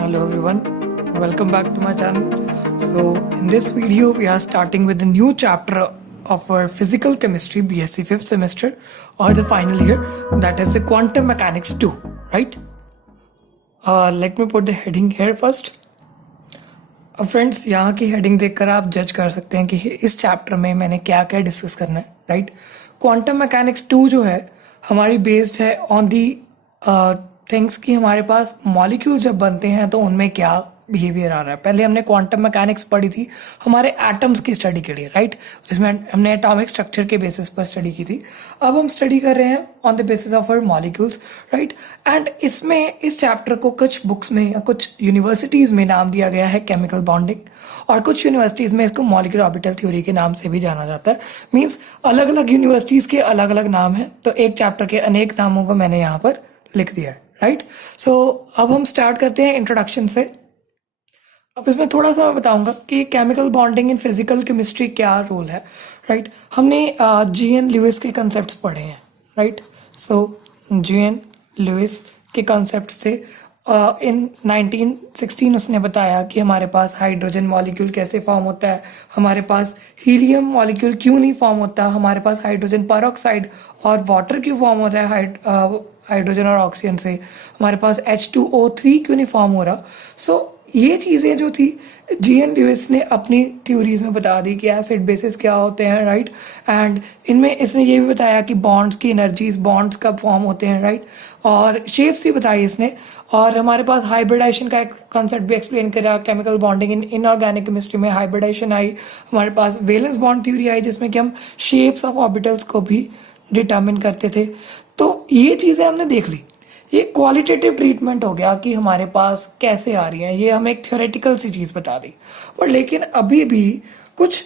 Hello everyone, welcome back to my channel. So in this video we are starting with a new chapter of our physical chemistry BSc 5th semester or the final year, that is the quantum mechanics 2, right? Let me put the heading here first. अब friends यहाँ की heading देखकर आप जज कर सकते हैं कि इस चैप्टर में मैंने क्या क्या डिस्कस करना है, राइट? क्वांटम मैकेनिक्स 2 जो है हमारी बेस्ड है ऑन दी थिंग्स कि हमारे पास मॉलिक्यूल जब बनते हैं तो उनमें क्या बिहेवियर आ रहा है. पहले हमने क्वांटम मैकेनिक्स पढ़ी थी हमारे एटम्स की स्टडी के लिए, राइट? जिसमें हमने एटॉमिक स्ट्रक्चर के बेसिस पर स्टडी की थी. अब हम स्टडी कर रहे हैं on the basis of our molecules, right? And इसमें इस चैप्टर को कुछ बुक्स में या कुछ यूनिवर्सिटीज़ में नाम दिया गया है केमिकल बॉन्डिंग, और कुछ यूनिवर्सिटीज़ में इसको मॉलिक्यूलर ऑर्बिटल थ्योरी के नाम से भी जाना जाता है. मीन्स अलग अलग यूनिवर्सिटीज़ के अलग अलग नाम हैं, तो एक चैप्टर के अनेक नामों को मैंने यहाँ पर लिख दिया है, राइट? सो अब हम स्टार्ट करते हैं इंट्रोडक्शन से. अब इसमें थोड़ा सा मैं बताऊंगा कि chemical bonding in physical chemistry क्या रोल है, राइट? हमने जी.एन. लुईस के कॉन्सेप्ट्स पढ़े हैं, राइट? सो जी.एन. लुईस के कॉन्सेप्ट से इन 1916 उसने बताया कि हमारे पास हाइड्रोजन मॉलिक्यूल कैसे फॉर्म होता है, हमारे पास हीलियम मॉलिक्यूल क्यों नहीं फॉर्म होता, हमारे पास हाइड्रोजन परऑक्साइड और वाटर क्यों फॉर्म हो रहा है हाइड्रोजन और ऑक्सीजन से, हमारे पास H2O3 क्यों नहीं फॉर्म हो रहा. सो ये चीज़ें जो थी जी.एन. लुईस ने अपनी थ्योरीज में बता दी कि एसिड बेसिस क्या होते हैं, राइट? एंड इनमें इसने ये भी बताया कि बॉन्ड्स की एनर्जीज, बॉन्ड्स कब फॉर्म होते हैं, राइट? और शेप्स भी बताई इसने. और हमारे पास हाइब्रिडाइजेशन का एक कॉन्सेप्ट भी एक्सप्लेन करा. Chemical bonding in inorganic chemistry में हाइब्रिडाइजेशन आई. हमारे पास वैलेंस बॉन्ड थ्योरी आई जिसमें कि हम शेप्स ऑफ ऑर्बिटल्स को भी डिटर्मिन करते थे. तो ये चीज़ें हमने देख ली. ये क्वालिटेटिव ट्रीटमेंट हो गया कि हमारे पास कैसे आ रही हैं, ये हमें एक थ्योरेटिकल सी चीज़ बता दी. और लेकिन अभी भी कुछ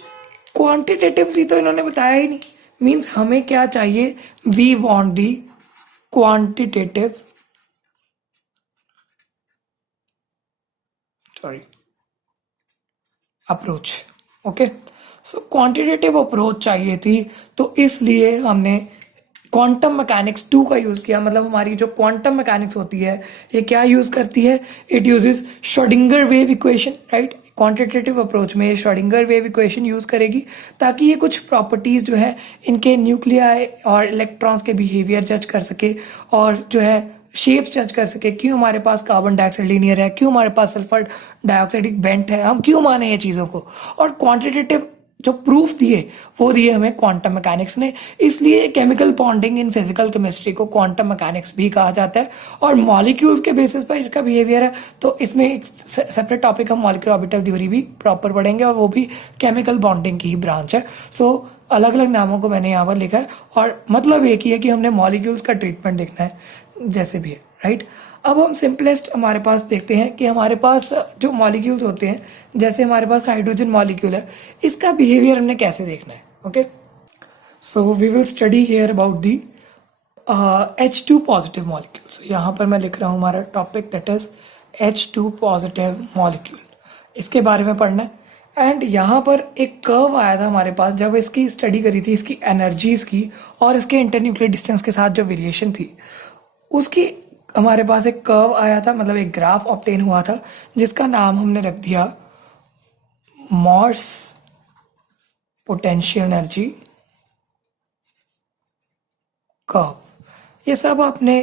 क्वांटिटेटिवली तो इन्होंने बताया ही नहीं. मीन्स हमें क्या चाहिए, we want the quantitative approach. Okay, so quantitative approach चाहिए थी, तो इसलिए हमने क्वांटम मैकेनिक्स 2 का यूज़ किया. मतलब हमारी जो क्वांटम मैकेनिक्स होती है ये क्या यूज़ करती है, it uses Schrodinger wave equation, right? Quantitative approach में श्रोडिंगर वेव इक्वेशन यूज़ करेगी ताकि ये कुछ प्रॉपर्टीज़ जो है इनके न्यूक्लियाई और इलेक्ट्रॉन्स के बिहेवियर जज कर सके, और जो है शेप्स जज कर सके. क्यों हमारे पास कार्बन डाइऑक्साइड लीनियर है, क्यों हमारे पास सल्फर डाइऑक्साइड एक बेंट है, हम क्यों माने ये चीज़ों को. और क्वांटिटेटिव जो प्रूफ दिए वो दिए हमें क्वांटम मैकेनिक्स ने. इसलिए chemical bonding in physical chemistry को क्वांटम मैकेनिक्स भी कहा जाता है. और मॉलिक्यूल्स के बेसिस पर इसका बिहेवियर है, तो इसमें एक सेपरेट टॉपिक हम मॉलिक्यूलर ऑर्बिटल थ्योरी भी प्रॉपर पढ़ेंगे, और वो भी केमिकल बॉन्डिंग की ही ब्रांच है. सो अलग अलग नामों को मैंने यहाँ पर लिखा है, और मतलब एक ही है कि हमने मॉलिक्यूल्स का ट्रीटमेंट देखना है जैसे भी है, राइट? अब हम सिंपलेस्ट हमारे पास देखते हैं कि हमारे पास जो मॉलिक्यूल्स होते हैं, जैसे हमारे पास हाइड्रोजन मॉलिक्यूल है, इसका बिहेवियर हमने कैसे देखना है. Okay, so we will study here about the H2 positive molecules. यहाँ पर मैं लिख रहा हूँ हमारा topic, that is H2 positive molecule. इसके बारे में पढ़ना है. एंड यहाँ पर एक कर्व आया था हमारे पास जब इसकी स्टडी करी थी, इसकी एनर्जीज की और इसके इंटरन्यूक्लियर डिस्टेंस के साथ जो वेरिएशन थी उसकी. हमारे पास एक कर्व आया था, मतलब एक ग्राफ ऑब्टेन हुआ था जिसका नाम हमने रख दिया मॉर्स पोटेंशियल एनर्जी कर्व. ये सब आपने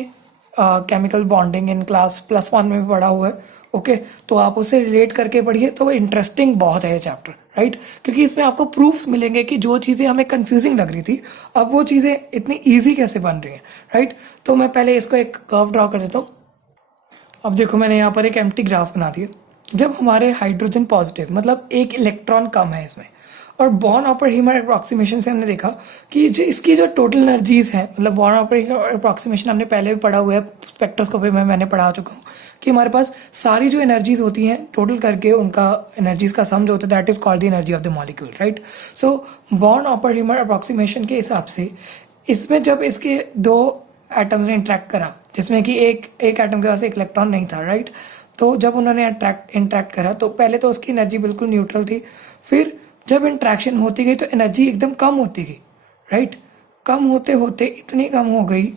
केमिकल बॉन्डिंग इन क्लास +1 में भी पढ़ा हुआ है. ओके, तो आप उसे रिलेट करके पढ़िए, तो इंटरेस्टिंग बहुत है ये चैप्टर, राइट? क्योंकि इसमें आपको प्रूफ्स मिलेंगे कि जो चीज़ें हमें कंफ्यूजिंग लग रही थी अब वो चीज़ें इतनी इजी कैसे बन रही हैं, राइट? तो मैं पहले इसको एक कर्व ड्रॉ कर देता हूँ. अब देखो मैंने यहाँ पर एक एम्प्टी ग्राफ बना दिया. जब हमारे हाइड्रोजन पॉजिटिव, मतलब एक इलेक्ट्रॉन कम है इसमें, और बॉर्न ऑपरेंहिमर अप्रॉक्सीमेशन से हमने देखा कि जो इसकी जो टोटल एनर्जीज हैं, मतलब बॉर्न ऑपरेंहिमर अप्रॉक्सीमेशन हमने पहले भी पढ़ा हुआ है, स्पेक्ट्रोस्कोपी में मैंने पढ़ा चुका हूँ कि हमारे पास सारी जो एनर्जीज होती हैं टोटल करके उनका एनर्जीज का सम जो होता है that is called the energy of the molecule, right? So Born Oppenheimer approximation के हिसाब से इसमें जब इसके दो एटम्स ने इंटरेक्ट करा, जिसमें कि एक एटम के पास एक इलेक्ट्रॉन नहीं था, राइट? तो जब उन्होंने इंटरेक्ट करा तो पहले तो उसकी एनर्जी बिल्कुल न्यूट्रल थी. फिर जब इंट्रैक्शन होती गई तो एनर्जी एकदम कम होती गई, राइट? कम होते होते इतनी कम हो गई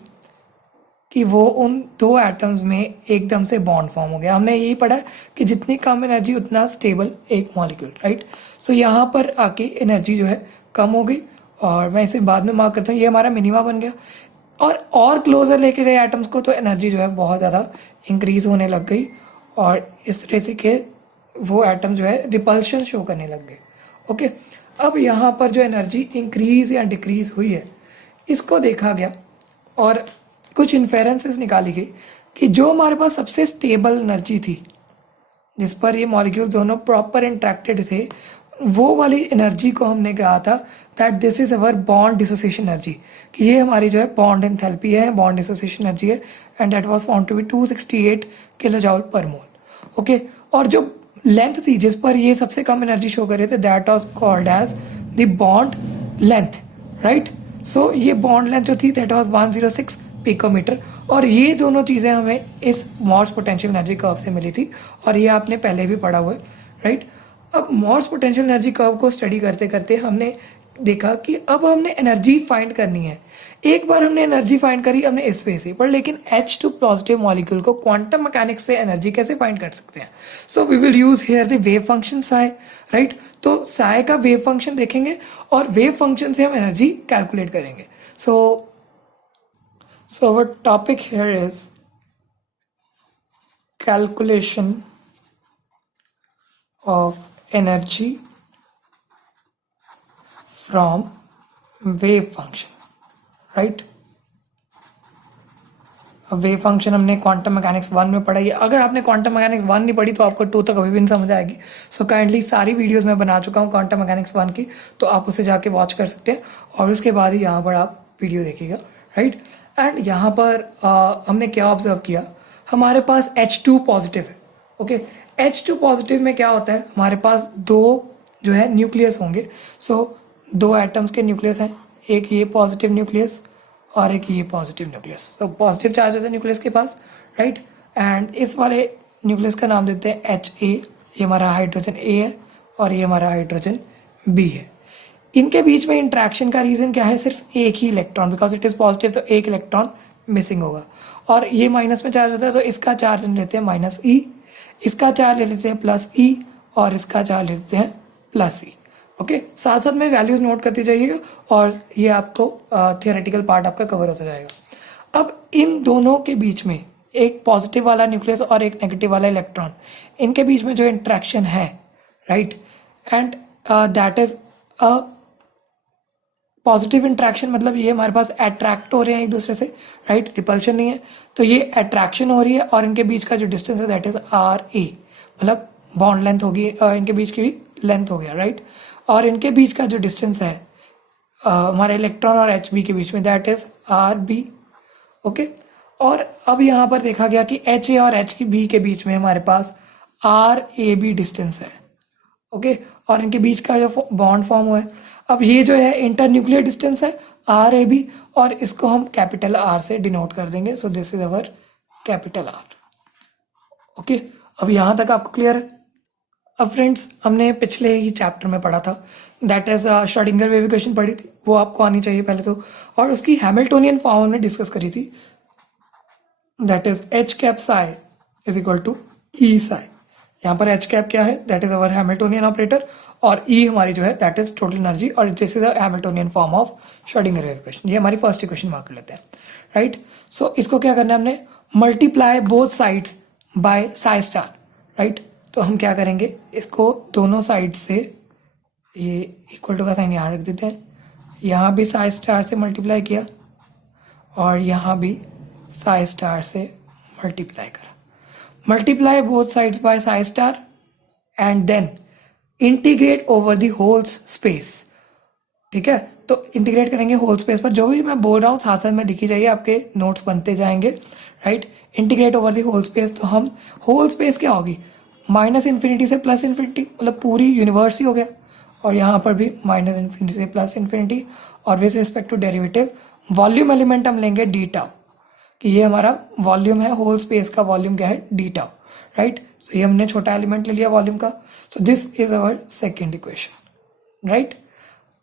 कि वो उन दो एटम्स में एकदम से बॉन्ड फॉर्म हो गया। हमने यही पढ़ा कि जितनी कम एनर्जी उतना स्टेबल एक मॉलिक्यूल, राइट। सो यहाँ पर आके एनर्जी जो है कम हो गई, और मैं इसे बाद में मार्क करता हूँ, ये हमारा मिनिमा बन गया। और क्लोजर लेके गए एटम्स को तो एनर्जी जो है बहुत ज़्यादा इंक्रीज होने लग गई, और इस तरह से के वो एटम जो है रिपल्शन शो करने लग गए। ओके, अब यहाँ पर जो एनर्जी इंक्रीज या डिक्रीज हुई है इसको देखा गया, और कुछ इन्फेरेंसेस निकाली गई कि जो हमारे पास सबसे स्टेबल एनर्जी थी, जिस पर ये मॉलिक्यूल दोनों प्रॉपर इंट्रैक्टेड थे, वो वाली एनर्जी को हमने कहा था that this is our bond dissociation energy, कि ये हमारी जो है बॉन्ड एंथैल्पी है, बॉन्ड डिसोसिएशन एनर्जी है, and that was found to be 268 kilo joule per mole. Okay, और जो लेंथ थी जिस पर ये सबसे कम एनर्जी शो कर रहे थे, that was called as the bond length, right. So ये बॉन्ड लेंथ जो थी दैट वाज 106 पिकोमीटर, और ये दोनों चीज़ें हमें इस मॉर्स पोटेंशियल एनर्जी कर्व से मिली थी, और ये आपने पहले भी पढ़ा हुआ है, राइट। अब मॉर्स पोटेंशियल एनर्जी कर्व को स्टडी करते करते हमने देखा कि अब हमने एनर्जी फाइंड करनी है। एक बार हमने एनर्जी फाइंड करी हमने इस वे से, पर लेकिन H2 पॉजिटिव मॉलिक्यूल को क्वांटम मैकेनिक्स से एनर्जी कैसे फाइंड कर सकते हैं? So we will use here the wave function psi, right. तो साई का वेव फंक्शन देखेंगे और वेव फंक्शन से हम एनर्जी कैलकुलेट करेंगे। सो our topic here is calculation of energy from wave function, right? अब वेव फंक्शन हमने क्वांटम मैकेनिक्स 1 में पढ़ा है। अगर आपने क्वांटम मैकेनिक्स 1 नहीं पढ़ी तो आपको 2 तक अभी भी नहीं समझ आएगी। सो काइंडली सारी वीडियोस मैं बना चुका हूँ क्वांटम मैकेनिक्स 1 की, तो आप उसे जाके वॉच कर सकते हैं, और उसके बाद ही यहाँ पर आप वीडियो देखिएगा, राइट। एंड यहाँ पर हमने क्या ऑब्जर्व किया, हमारे पास H2 पॉजिटिव है। ओके, H2 पॉजिटिव में क्या होता है, हमारे पास दो जो है न्यूक्लियस होंगे। सो दो एटम्स के न्यूक्लियस हैं, एक ये पॉजिटिव न्यूक्लियस और एक ये पॉजिटिव न्यूक्लियस। तो पॉजिटिव चार्ज होता है न्यूक्लियस के पास, राइट। एंड इस वाले न्यूक्लियस का नाम देते हैं HA, ये हमारा हाइड्रोजन A है और ये हमारा हाइड्रोजन B है। इनके बीच में इंट्रैक्शन का रीजन क्या है, सिर्फ एक ही electron, because it is positive तो एक इलेक्ट्रॉन मिसिंग होगा, और ये माइनस में चार्ज होता है तो इसका चार्ज लेते हैं -E, इसका चार्ज ले लेते हैं +E, और इसका चार्ज लेते हैं +E। ओके, साथ साथ में वैल्यूज नोट करते जाइएगा, और ये आपको थियोरेटिकल पार्ट आपका कवर होता जाएगा। अब इन दोनों के बीच में एक पॉजिटिव वाला न्यूक्लियस और एक नेगेटिव वाला इलेक्ट्रॉन, इनके बीच में जो इंट्रैक्शन है, right, and that is a positive interaction, मतलब ये हमारे पास अट्रैक्ट हो रहे हैं एक दूसरे से, राइट, रिपल्शन नहीं है, तो ये अट्रैक्शन हो रही है, और इनके बीच का जो डिस्टेंस है दैट इज RA, मतलब बॉन्ड लेंथ होगी, इनके बीच की भी लेंथ हो गया, राइट। और इनके बीच का जो डिस्टेंस है हमारे इलेक्ट्रॉन और HB के बीच में, दैट इज RB। ओके, और अब यहाँ पर देखा गया कि HA और HB के बीच में हमारे पास RAB डिस्टेंस है। ओके, और इनके बीच का जो बॉन्ड फॉर्म हुआ है, अब ये जो है इंटर न्यूक्लियर डिस्टेंस है RAB, और इसको हम कैपिटल R से डिनोट कर देंगे। सो this is our capital R। Okay, अब यहाँ तक आपको क्लियर है? अब फ्रेंड्स, हमने पिछले ही चैप्टर में पढ़ा था, that is Schrodinger wave equation पढ़ी थी, वो आपको आनी चाहिए पहले तो, और उसकी हैमिल्टोनियन फॉर्म हमने डिस्कस करी थी, that is H cap psi is equal to E psi. यहाँ पर H कैप क्या है, that is our Hamiltonian operator, और E हमारी जो है दैट इज टोटल एनर्जी, और this is a Hamiltonian form of Schrodinger wave equation. ये हमारी फर्स्ट इक्वेशन मार्क कर लेते हैं, राइट। सो इसको क्या करना है हमने, multiply both sides by psi star, right. तो हम क्या करेंगे, इसको दोनों साइड से ये इक्वल टू का साइन यहाँ रख देते हैं, यहाँ भी साई स्टार से मल्टीप्लाई किया, और यहाँ भी साई स्टार से मल्टीप्लाई करा। Multiply both sides by psi star and then integrate over the whole space, ठीक है। तो इंटीग्रेट करेंगे होल स्पेस पर, जो भी मैं बोल रहा हूँ साथ साथ में लिखी जाइए, आपके नोट्स बनते जाएंगे, right. Integrate over the whole space, तो हम होल स्पेस क्या होगी, -इन्फिनिटी से +इन्फिनिटी, मतलब पूरी यूनिवर्स ही हो गया, और यहाँ पर भी -इन्फिनिटी से +इन्फिनिटी, और with respect to derivative volume element हम लेंगे डी टाउ, कि ये हमारा वॉल्यूम है, होल स्पेस का वॉल्यूम क्या है, डी टाउ, राइट। सो ये हमने छोटा एलिमेंट ले लिया वॉल्यूम का। सो this is our second equation, right.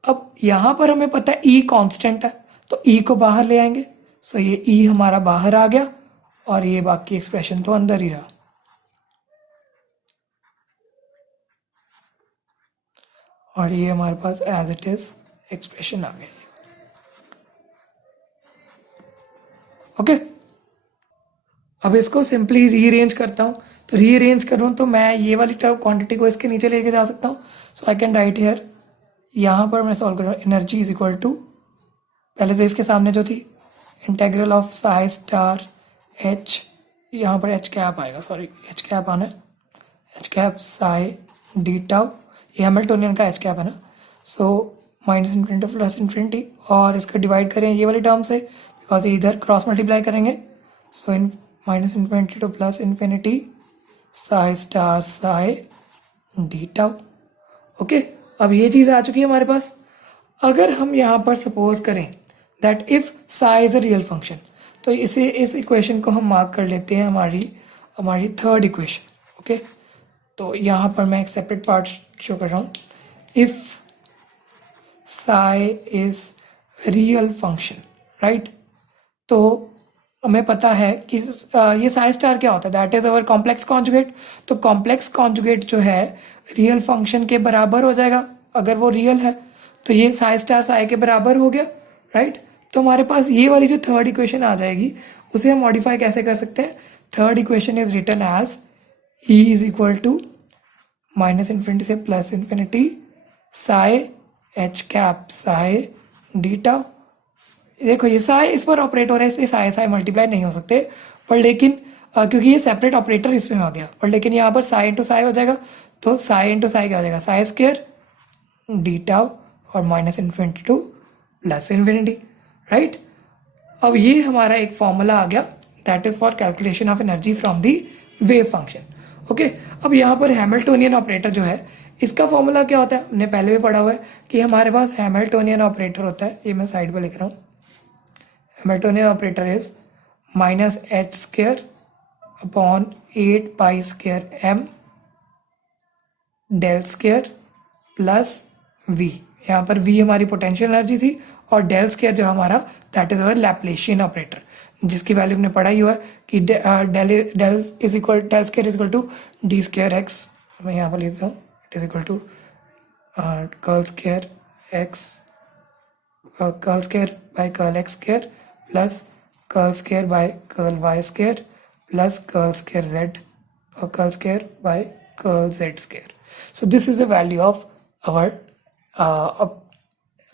अब यहाँ पर हमें पता है E कांस्टेंट है, तो E को बाहर ले आएंगे, सो ये ई हमारा बाहर आ गया और ये बाकी एक्सप्रेशन तो अंदर ही रहा। और ये हमारे पास एज इट इज एक्सप्रेशन आ गया। ओके, अब इसको सिंपली रीअरेंज करता हूँ। तो रीअरेंज करूँ तो मैं ये वाली क्वांटिटी को इसके नीचे लेके जा सकता हूँ। सो आई कैन राइट हियर, यहाँ पर मैं सॉल्व कर रहा हूँ, एनर्जी इज इक्वल टू, पहले से इसके सामने जो थी integral of Sai star H, यहाँ पर एच कैप आएगा, सॉरी एच कैप आना है, H cap psi d tau, ये हैमिल्टोनियन का एच कैप है ना। So minus infinity plus infinity, और इसका डिवाइड करें ये वाली टर्म से बिकॉज ये इधर क्रॉस मल्टीप्लाई करेंगे। So in minus infinity to plus infinity psi star psi d tau. Okay, अब ये चीज़ आ चुकी है हमारे पास। अगर हम यहाँ पर सपोज करें that if Sai is a real function, तो इसे इस इक्वेशन को हम मार्क कर लेते हैं हमारी थर्ड इक्वेशन। ओके, तो यहाँ पर मैं एक सेपरेट पार्ट शो कर रहा हूँ। If Sai is real function, right, तो हमें पता है कि ये साई स्टार क्या होता है, that is our complex conjugate. तो कॉम्प्लेक्स कॉन्जुगेट जो है रियल फंक्शन के बराबर हो जाएगा, अगर वो रियल है तो ये साई स्टार साई के बराबर हो गया, राइट। तो हमारे पास ये वाली जो थर्ड इक्वेशन आ जाएगी उसे हम मॉडिफाई कैसे कर सकते हैं। Third equation is written as E is equal to minus infinity से plus infinity psi H cap psi d tau. देखो ये साई इस पर ऑपरेट हो रहा है, इसलिए साई साई मल्टीप्लाई नहीं हो सकते, पर लेकिन क्योंकि ये सेपरेट ऑपरेटर इसमें आ गया, पर लेकिन यहाँ पर साई इंटू साई हो जाएगा। तो साई इंटू साई क्या हो जाएगा, साई स्क्वायर डी टाउ और minus infinity to plus infinity, right. अब ये हमारा एक फॉर्मूला आ गया that is for calculation of energy from the wave function. Okay, अब यहाँ पर हैमिल्टोनियन ऑपरेटर जो है इसका फॉर्मूला क्या होता है, हमने पहले भी पढ़ा हुआ है कि हमारे पास हैमिल्टोनियन ऑपरेटर होता है, ये मैं साइड पर लिख रहा हूँ। Hamiltonian operator is minus h square upon 8 pi square m del square plus v. यहाँ पर वी हमारी पोटेंशियल एनर्जी थी और डेल स्क्वायर जो हमारा that is our Laplacian operator, जिसकी वैल्यू हमने पढ़ा ही हुआ है कि del is equal del square is equal to d square x. मैं यहाँ पर लिखता हूँ it is equal to curl square x curl square by curl x square plus curl square by curl y square plus curl square z और curl square by curl z square. So this is the value of our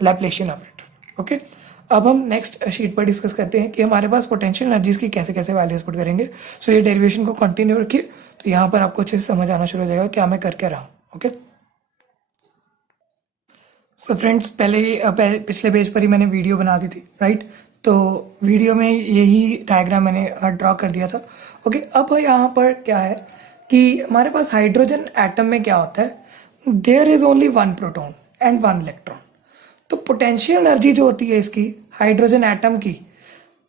Laplacian operator. Okay, अब हम next sheet पर discuss करते हैं कि हमारे पास potential energies की कैसे कैसे वैल्यूज पुट करेंगे। सो ये डेरिवेशन को कंटिन्यू रखिए, तो यहाँ पर आपको अच्छे से समझ आना शुरू हो जाएगा क्या मैं कर क्या रहा हूँ। ओके, सो फ्रेंड्स पिछले पेज पर ही मैंने वीडियो बना दी थी, राइट। तो वीडियो में यही डायग्राम मैंने ड्रॉ कर दिया था। ओके, अब यहाँ पर क्या है कि हमारे पास हाइड्रोजन एटम में क्या होता है, there is only one proton and one electron. तो पोटेंशियल एनर्जी जो होती है इसकी हाइड्रोजन एटम की,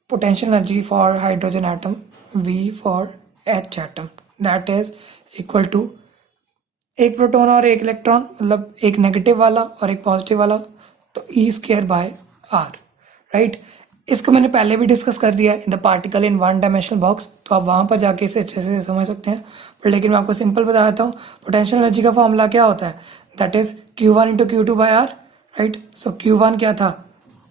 potential energy for hydrogen atom V for H atom that is equal to एक प्रोटॉन और एक इलेक्ट्रॉन, मतलब एक नेगेटिव वाला और एक पॉजिटिव वाला, तो E square by R, right. इसको मैंने पहले भी डिस्कस कर दिया है in the particle in one dimensional box, तो आप वहाँ पर जाके इसे अच्छे से समझ सकते हैं, पर लेकिन मैं आपको सिंपल बता देता हूँ। पोटेंशियल एनर्जी का फॉर्मूला क्या होता है, that is Q1 into Q2 by R, right. So Q1 क्या था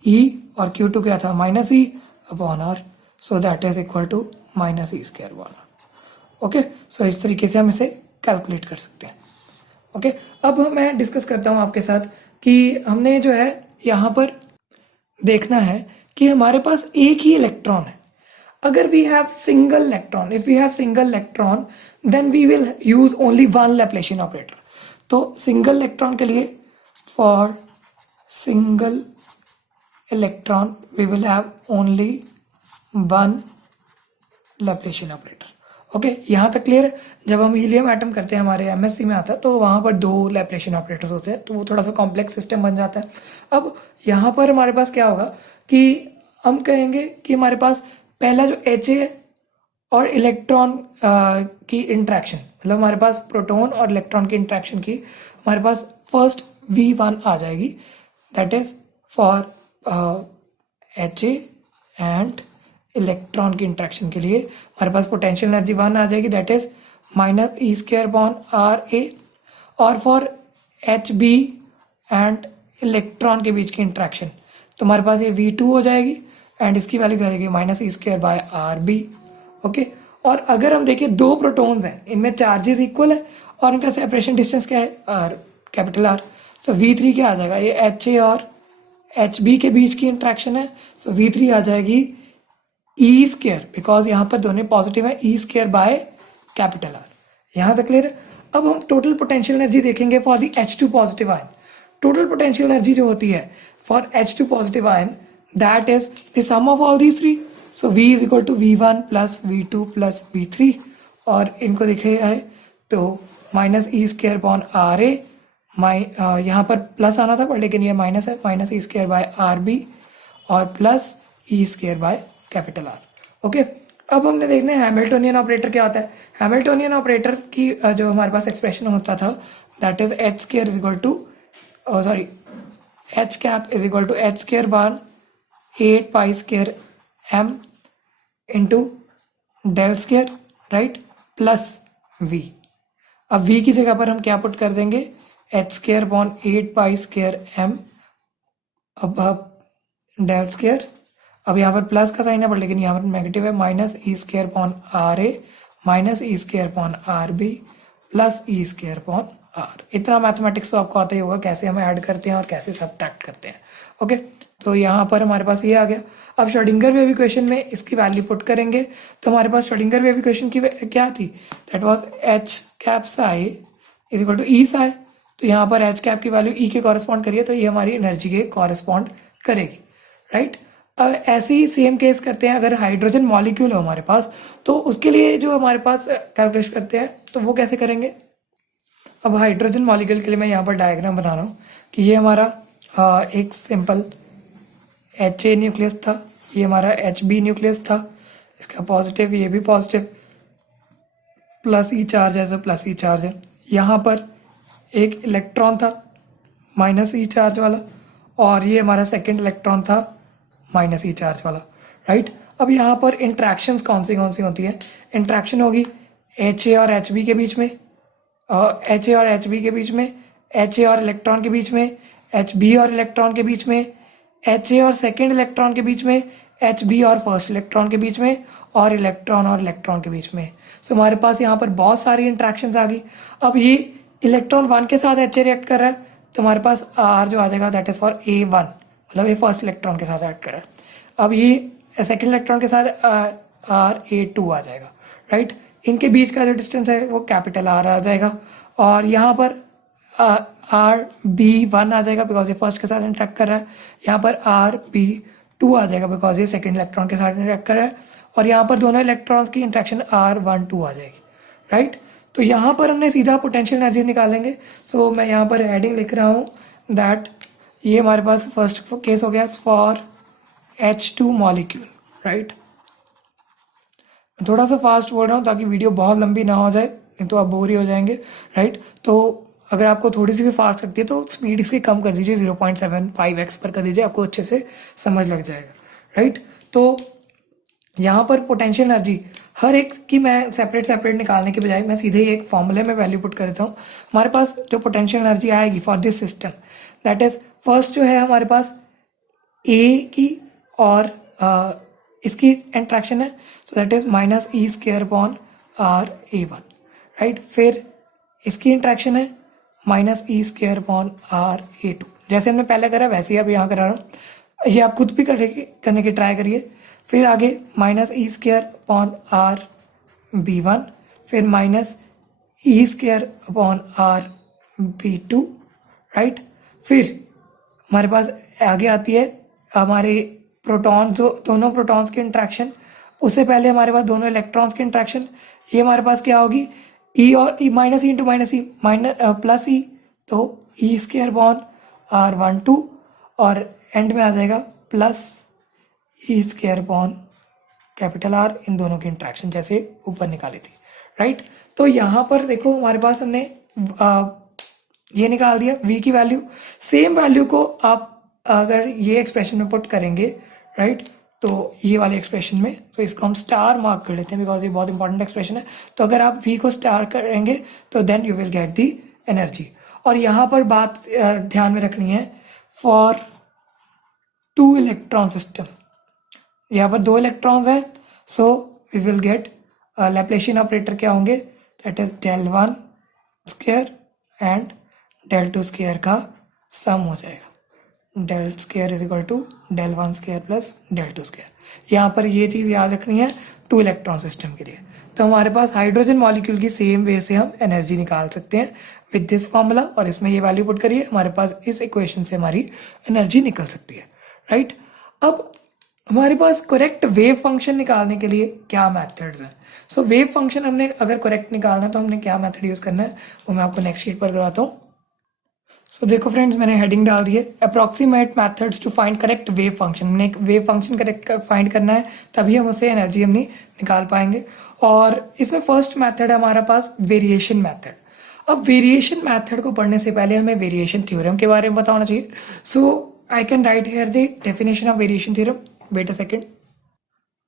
E और Q2 क्या था minus E upon R, so that is equal to minus E square upon R। Okay, so इस तरीके से हम इसे कैलकुलेट कर सकते हैं। ओके, अब मैं डिस्कस करता हूँ आपके साथ कि हमने जो है यहाँ पर देखना है कि हमारे पास एक ही इलेक्ट्रॉन है। अगर we have single electron, if we have single electron then we will use only one Laplacian operator. तो सिंगल इलेक्ट्रॉन के लिए for single electron we will have only one Laplacian operator. Okay, यहाँ तक clear है। जब हम helium atom करते हैं हमारे एमएससी में आता है तो वहाँ पर दो लैप्लेशियन ऑपरेटर्स होते हैं, तो वो थोड़ा सा कॉम्प्लेक्स सिस्टम बन जाता है। अब यहाँ पर हमारे पास क्या होगा कि हम कहेंगे कि हमारे पास पहला जो एच है और इलेक्ट्रॉन की इंट्रैक्शन, मतलब हमारे पास प्रोटॉन और इलेक्ट्रॉन की इंट्रैक्शन की हमारे पास फर्स्ट V1 आ जाएगी, that is for HA and electron की इंट्रैक्शन के लिए हमारे पास पोटेंशियल एनर्जी 1 आ जाएगी, that is minus e square upon are A. और for H B and electron के बीच की इंट्रैक्शन तो हमारे पास ये V2 हो जाएगी एंड इसकी वैल्यू क्या जाएगी minus e square by are b. Okay, और अगर हम देखें दो प्रोटॉन्स हैं, इनमें चार्जेस इक्वल है और इनका सेपरेशन डिस्टेंस क्या है are, capital R. So V3 क्या आ जाएगा, ये एच ए और एच बी के बीच की इंट्रैक्शन है, सो V3 आ जाएगी ई स्क्वायर, बिकॉज यहाँ पर दोनों पॉजिटिव है, e square by capital R. यहाँ तक क्लियर है। अब हम टोटल पोटेंशियल एनर्जी देखेंगे for the H2 positive ion. Total potential energy जो होती है for H2 positive ion that is the sum of all these three. So V is equal to V1 plus V2 plus V3, और इनको देखे जाए तो minus e square upon are A, यहाँ पर प्लस आना था पर लेकिन ये माइनस है, minus e square by are B और plus e square by capital R. Okay, अब हमने देखना है हैमिल्टोनियन ऑपरेटर क्या होता है। हैमिल्टोनियन ऑपरेटर की जो हमारे पास एक्सप्रेशन होता था that is h square is equal to sorry h cap is equal to h square bar 8 pi square m into del square, right, plus v. अब वी की जगह पर हम क्या पुट कर देंगे, h square upon 8 pi square m, अब del square, अब यहाँ पर प्लस का साइन है पर लेकिन यहाँ पर नेगेटिव है, minus e square upon are a minus e square upon r b plus e square upon r. इतना मैथमेटिक्स तो आपको आता ही होगा कैसे हम ऐड करते हैं और कैसे सब्ट्रैक्ट करते हैं। ओके, तो यहाँ पर हमारे पास ये आ गया। अब श्रोडिंगर वेव इक्वेशन में इसकी वैल्यू पुट करेंगे तो हमारे पास श्रोडिंगर वेव इक्वेशन की क्या थी, that was H cap psi is equal to E psi. तो यहाँ पर एच कैप की वैल्यू ई के कॉरेस्पॉन्ड करिए तो ये हमारी एनर्जी के कॉरेस्पॉन्ड करेगी, राइट। अब ऐसे ही सेम केस करते हैं अगर हाइड्रोजन मॉलिक्यूल हो हमारे पास तो उसके लिए जो हमारे पास कैलकुलेट करते हैं तो वो कैसे करेंगे। अब हाइड्रोजन मॉलिक्यूल के लिए मैं यहाँ पर डायग्राम बना रहा हूँ कि ये हमारा एक सिंपल एच ए न्यूक्लियस था, ये हमारा एच बी न्यूक्लियस था, इसका पॉजिटिव ये भी पॉजिटिव, प्लस ई चार्ज है तो प्लस ई चार्ज है। यहाँ पर एक इलेक्ट्रॉन था माइनस ई चार्ज वाला और ये हमारा सेकेंड इलेक्ट्रॉन था माइनस ई चार्ज वाला, राइट। अब यहाँ पर इंट्रैक्शंस कौन सी होती है, इंट्रैक्शन होगी एच ए और एच बी के बीच में, एच ए और एच बी के बीच में, एच ए और इलेक्ट्रॉन के बीच में, एच बी और इलेक्ट्रॉन के बीच में, एच ए और सेकेंड इलेक्ट्रॉन के बीच में, एच बी और फर्स्ट इलेक्ट्रॉन के बीच में, और इलेक्ट्रॉन के बीच में। सो हमारे पास यहाँ पर बहुत सारी इंट्रैक्शंस आ गई। अब ये इलेक्ट्रॉन 1 के साथ एच ए रिएक्ट कर रहा है तो हमारे पास आर जो आ जाएगा दैट इज फॉर A1, मतलब ये फर्स्ट इलेक्ट्रॉन के साथ ऐड कर रहा है। अब ये सेकेंड इलेक्ट्रॉन के साथ आर A2 आ जाएगा, राइट। इनके बीच का जो डिस्टेंस है वो कैपिटल आर आ जाएगा और यहाँ पर RB1 आ जाएगा बिकॉज ये फर्स्ट के साथ इंटरेक्ट कर रहा है, यहाँ पर RB2 आ जाएगा बिकॉज ये सेकेंड इलेक्ट्रॉन के साथ इंटरेक्ट कर रहा है और यहाँ पर दोनों इलेक्ट्रॉन्स की इंट्रैक्शन R12 आ जाएगी, राइट। तो यहाँ पर हमने सीधा पोटेंशियल एनर्जी निकालेंगे। सो मैं यहाँ पर हेडिंग लिख रहा हूँ दैट ये हमारे पास फर्स्ट केस हो गया फॉर H2 मॉलिक्यूल, राइट। थोड़ा सा फास्ट बोल रहा हूँ ताकि वीडियो बहुत लंबी ना हो जाए, नहीं तो आप बोर ही हो जाएंगे, राइट। तो अगर आपको थोड़ी सी भी फास्ट लगती है तो स्पीड इसकी कम कर दीजिए, 0.75x पर कर दीजिए, आपको अच्छे से समझ लग जाएगा, राइट। तो यहाँ पर पोटेंशियल एनर्जी हर एक की मैं सेपरेट निकालने के बजाय मैं सीधे ही एक फॉर्मूले में वैल्यू पुट कर देता हूँ। हमारे पास जो पोटेंशियल एनर्जी आएगी for this system that is first जो है हमारे पास ए की और इसकी इंट्रैक्शन है, सो that is minus e square upon RA1, right. फिर इसकी इंट्रैक्शन है minus e square upon RA2, जैसे हमने पहले करा वैसे ही अब यहाँ करा रहा हूँ, ये आप खुद भी करने की ट्राई करिए। फिर आगे minus e square upon RB1, फिर minus e square upon RB2, right. फिर हमारे पास आगे आती है हमारे प्रोटॉन, जो दोनों प्रोटॉन्स की इंट्रैक्शन, उससे पहले हमारे पास दोनों इलेक्ट्रॉन्स की इंट्रैक्शन। ये हमारे पास क्या होगी, ई और E minus E into minus E plus E, तो ई स्क्वायर अपॉन R12 और एंड में आ जाएगा plus e square upon capital R, इन दोनों की इंट्रैक्शन जैसे ऊपर निकाली थी, राइट। तो यहाँ पर देखो हमारे पास हमने ये निकाल दिया V की वैल्यू। सेम वैल्यू को आप अगर ये एक्सप्रेशन में पुट करेंगे, राइट, तो ये वाले एक्सप्रेशन में, तो इसको हम स्टार मार्क कर लेते हैं बिकॉज ये बहुत इंपॉर्टेंट एक्सप्रेशन है। तो अगर आप v को स्टार करेंगे तो then you will get the energy. और यहाँ पर बात ध्यान में रखनी है, फॉर 2 इलेक्ट्रॉन सिस्टम, यहाँ पर 2 इलेक्ट्रॉन्स हैं, so we will get Laplacian operator क्या होंगे, that is del 1 square and del 2 square का सम हो जाएगा। del square is equal to del 1 square plus del 2 square. यहाँ पर ये चीज़ याद रखनी है 2 इलेक्ट्रॉन सिस्टम के लिए। तो हमारे पास हाइड्रोजन मॉलिक्यूल की सेम वे से हम एनर्जी निकाल सकते हैं विद दिस फॉर्मूला, और इसमें ये वैल्यू पुट करिए, हमारे पास इस इक्वेशन से हमारी एनर्जी निकल सकती है, राइट। अब हमारे पास करेक्ट वेव फंक्शन निकालने के लिए क्या मेथड्स हैं। सो वेव फंक्शन हमने अगर करेक्ट निकालना है तो हमने क्या मेथड यूज़ करना है वो मैं आपको नेक्स्ट शीट पर करवाता हूँ। सो देखो फ्रेंड्स, मैंने हेडिंग डाल दी है, approximate methods to find correct wave function. हमने एक वेव फंक्शन करेक्ट फाइंड करना है, तभी हम उससे एनर्जी अपनी निकाल पाएंगे। और इसमें फर्स्ट मेथड है हमारे पास वेरिएशन मेथड। अब वेरिएशन मेथड को पढ़ने से पहले हमें वेरिएशन थ्योरम के बारे में बताना चाहिए। So I can write here the definition of variation theorem, wait a second.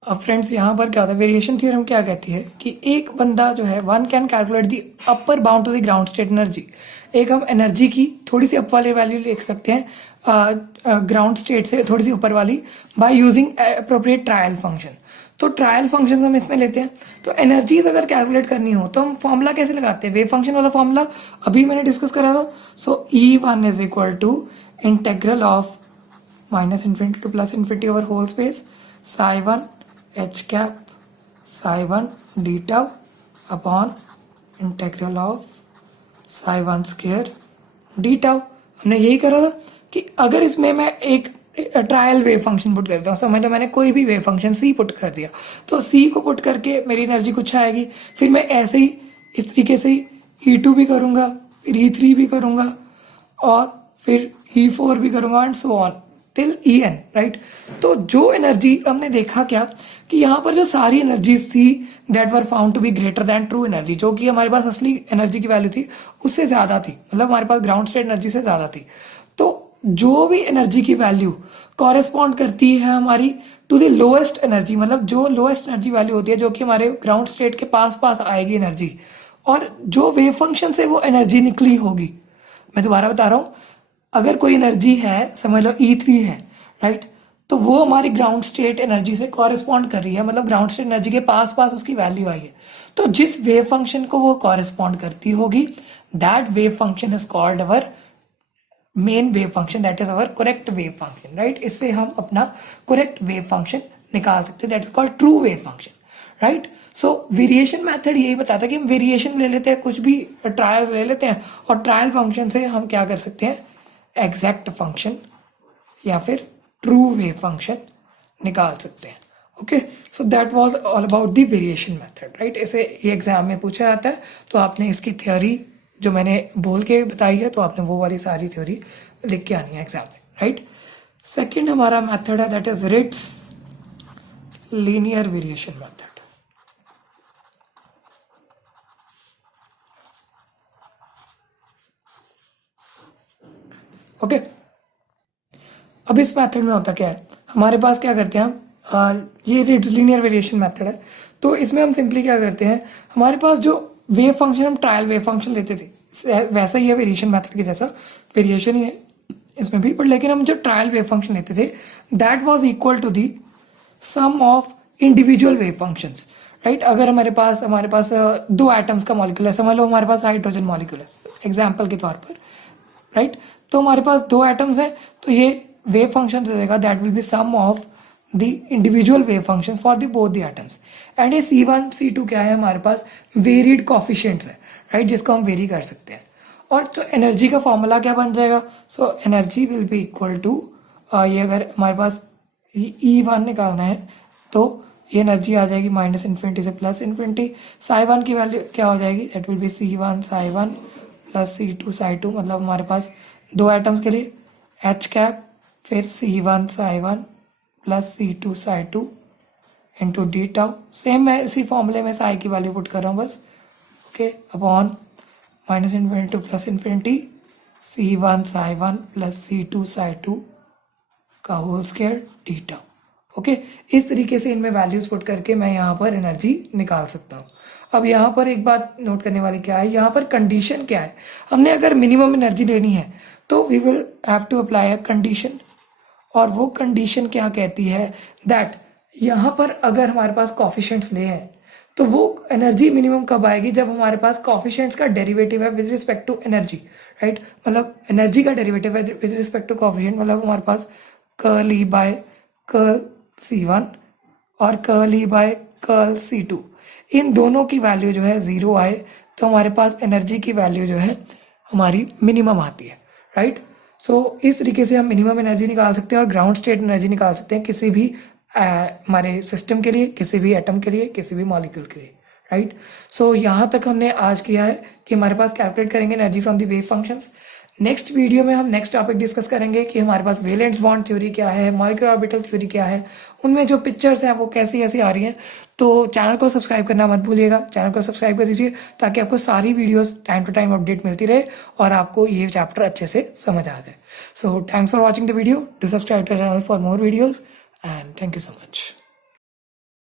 अब फ्रेंड्स यहाँ पर क्या होता है, वेरिएशन थ्योरम क्या कहती है कि एक बंदा जो है, one can calculate the upper bound to the ground state energy. एक हम एनर्जी की थोड़ी सी अप वाली वैल्यू लिख सकते हैं ग्राउंड स्टेट से थोड़ी सी ऊपर वाली, by using appropriate trial function. तो ट्रायल फंक्शन हम इसमें लेते हैं। तो एनर्जीज अगर कैलकुलेट करनी हो तो हम फॉर्मूला कैसे लगाते हैं, वेव फंक्शन वाला फॉर्मूला अभी मैंने डिस्कस करा था। So E1 is equal to integral of -∞ to +∞ over whole space psi 1 h cap psi 1 d tau upon integral of psi 1 square d tau। हमने यही करा था कि अगर इसमें मैं एक ट्रायल वेव फंक्शन पुट करता हूँ, समझ लो मैंने कोई भी वेव फंक्शन c पुट कर दिया, तो c को पुट करके मेरी एनर्जी कुछ आएगी। फिर मैं ऐसे ही इस तरीके से ही E2 भी करूँगा, फिर E3 भी करूँगा, और फिर E4 भी करूँगा and so on till En, right. तो जो एनर्जी हमने देखा क्या कि यहाँ पर जो सारी एनर्जीज थी that were found to be greater than true energy, जो कि हमारे पास असली एनर्जी की वैल्यू थी उससे ज़्यादा थी, मतलब हमारे पास ग्राउंड स्टेट एनर्जी से ज़्यादा थी। तो जो भी एनर्जी की वैल्यू कॉरेस्पॉन्ड करती है हमारी टू द लोएस्ट एनर्जी, मतलब जो लोएस्ट एनर्जी वैल्यू होती है जो कि हमारे ग्राउंड स्टेट के पास पास आएगी एनर्जी, और जो वेव फंक्शन से वो एनर्जी निकली होगी। मैं दोबारा बता रहा हूँ, अगर कोई एनर्जी है, समझ लो E3 है, राइट, तो वो हमारी ग्राउंड स्टेट एनर्जी से कॉरेस्पॉन्ड कर रही है, मतलब ग्राउंड स्टेट एनर्जी के पास पास उसकी वैल्यू आई है। तो जिस वेव फंक्शन को वो कॉरेस्पॉन्ड करती होगी, that wave function is called our main wave function, that is our correct wave function, right. इससे हम अपना करेक्ट वेव फंक्शन निकाल सकते हैं, that is called true wave function, right. So variation method यही बताता है कि हम वेरिएशन ले लेते हैं, कुछ भी ट्रायल्स ले लेते हैं, और ट्रायल फंक्शन से हम क्या कर सकते हैं, एग्जैक्ट फंक्शन या फिर ट्रू वेव फंक्शन निकाल सकते हैं। Okay, so that was all about the variation method, right. इसे ये एग्जाम में पूछा जाता है, तो आपने इसकी थ्योरी जो मैंने बोल के बताई है, तो आपने वो वाली सारी थ्योरी लिख के आनी है एग्जाम में, राइट। सेकेंड हमारा मेथड है that is Ritz linear variation method. Okay, अब इस मेथड में होता क्या है, हमारे पास क्या करते हैं हम, ये रिट्स लीनियर वेरिएशन मेथड है, तो इसमें हम सिंपली क्या करते हैं, हमारे पास जो वेव फंक्शन हम ट्रायल वेव फंक्शन लेते थे वैसा ही है वेरिएशन मेथड के जैसा, वेरिएशन ही है इसमें भी, पर लेकिन हम जो ट्रायल वेव फंक्शन लेते थे that was equal to the sum of individual wave functions, right. अगर हमारे पास 2 एटम्स का मॉलिक्यूल है, समझ लो हमारे पास हाइड्रोजन मॉलिक्यूल है एग्जाम्पल के तौर पर, राइट। तो हमारे पास 2 एटम्स हैं, तो ये वेव फंक्शन देगा that will be sum of the individual wave function for the both the atoms. And ये C1 C2 क्या है, हमारे पास वेरिड कॉफिशिएंट्स है, राइट, जिसको हम वेरी कर सकते हैं। और तो एनर्जी का फॉर्मूला क्या बन जाएगा, so energy will be equal to, ये अगर हमारे पास E1 निकालना है तो ये एनर्जी आ जाएगी -∞ से +∞। psi 1 की वैल्यू क्या हो जाएगी, that will B C1 psi 1 plus C2 psi 2, मतलब हमारे पास 2 एटम्स के लिए H कैप फिर C1 psi 1 plus C2 psi 2 into D tau. Same मैं इसी फॉर्मूले में साई की वैल्यू पुट कर रहा हूँ बस, okay, upon -∞ to +∞ C1 psi 1 plus C2 psi 2 का whole square d tau. Okay, इस तरीके से इनमें वैल्यूज पुट करके मैं यहाँ पर एनर्जी निकाल सकता हूँ। अब यहाँ पर एक बात नोट करने वाली क्या है, यहाँ पर कंडीशन क्या है, हमने अगर मिनिमम एनर्जी लेनी है तो we will have to apply a condition, और वो कंडीशन क्या कहती है दैट यहाँ पर अगर हमारे पास कॉफिशिएंट्स ले हैं तो वो एनर्जी मिनिमम कब आएगी, जब हमारे पास कॉफिशिएंट्स का डेरिवेटिव है with respect to energy, right. मतलब एनर्जी का डेरिवेटिव है विद रिस्पेक्ट टू कॉफिशिएंट, मतलब हमारे पास curl E by curl C1 और curl E by curl C2, इन दोनों की वैल्यू जो है 0 आए तो हमारे पास एनर्जी की वैल्यू जो है हमारी मिनिमम आती है, राइट। सो इस तरीके से हम मिनिमम एनर्जी निकाल सकते हैं और ग्राउंड स्टेट एनर्जी निकाल सकते हैं किसी भी हमारे सिस्टम के लिए, किसी भी एटम के लिए, किसी भी मॉलिक्यूल के लिए, राइट। सो यहाँ तक हमने आज किया है कि हमारे पास कैलकुलेट करेंगे energy from the wave functions. Next video में हम नेक्स्ट टॉपिक डिस्कस करेंगे कि हमारे पास वैलेंस बॉन्ड थ्योरी क्या है, मॉलिक्यूलर ऑर्बिटल थ्योरी क्या है, उनमें जो पिक्चर्स हैं वो कैसी ऐसी आ रही हैं। तो चैनल को सब्सक्राइब करना मत भूलिएगा, चैनल को सब्सक्राइब कर दीजिए ताकि आपको सारी videos time to time update मिलती रहे और आपको ये चैप्टर अच्छे से समझ आ जाए। So thanks for watching the video, do subscribe to channel for more videos and thank you so much.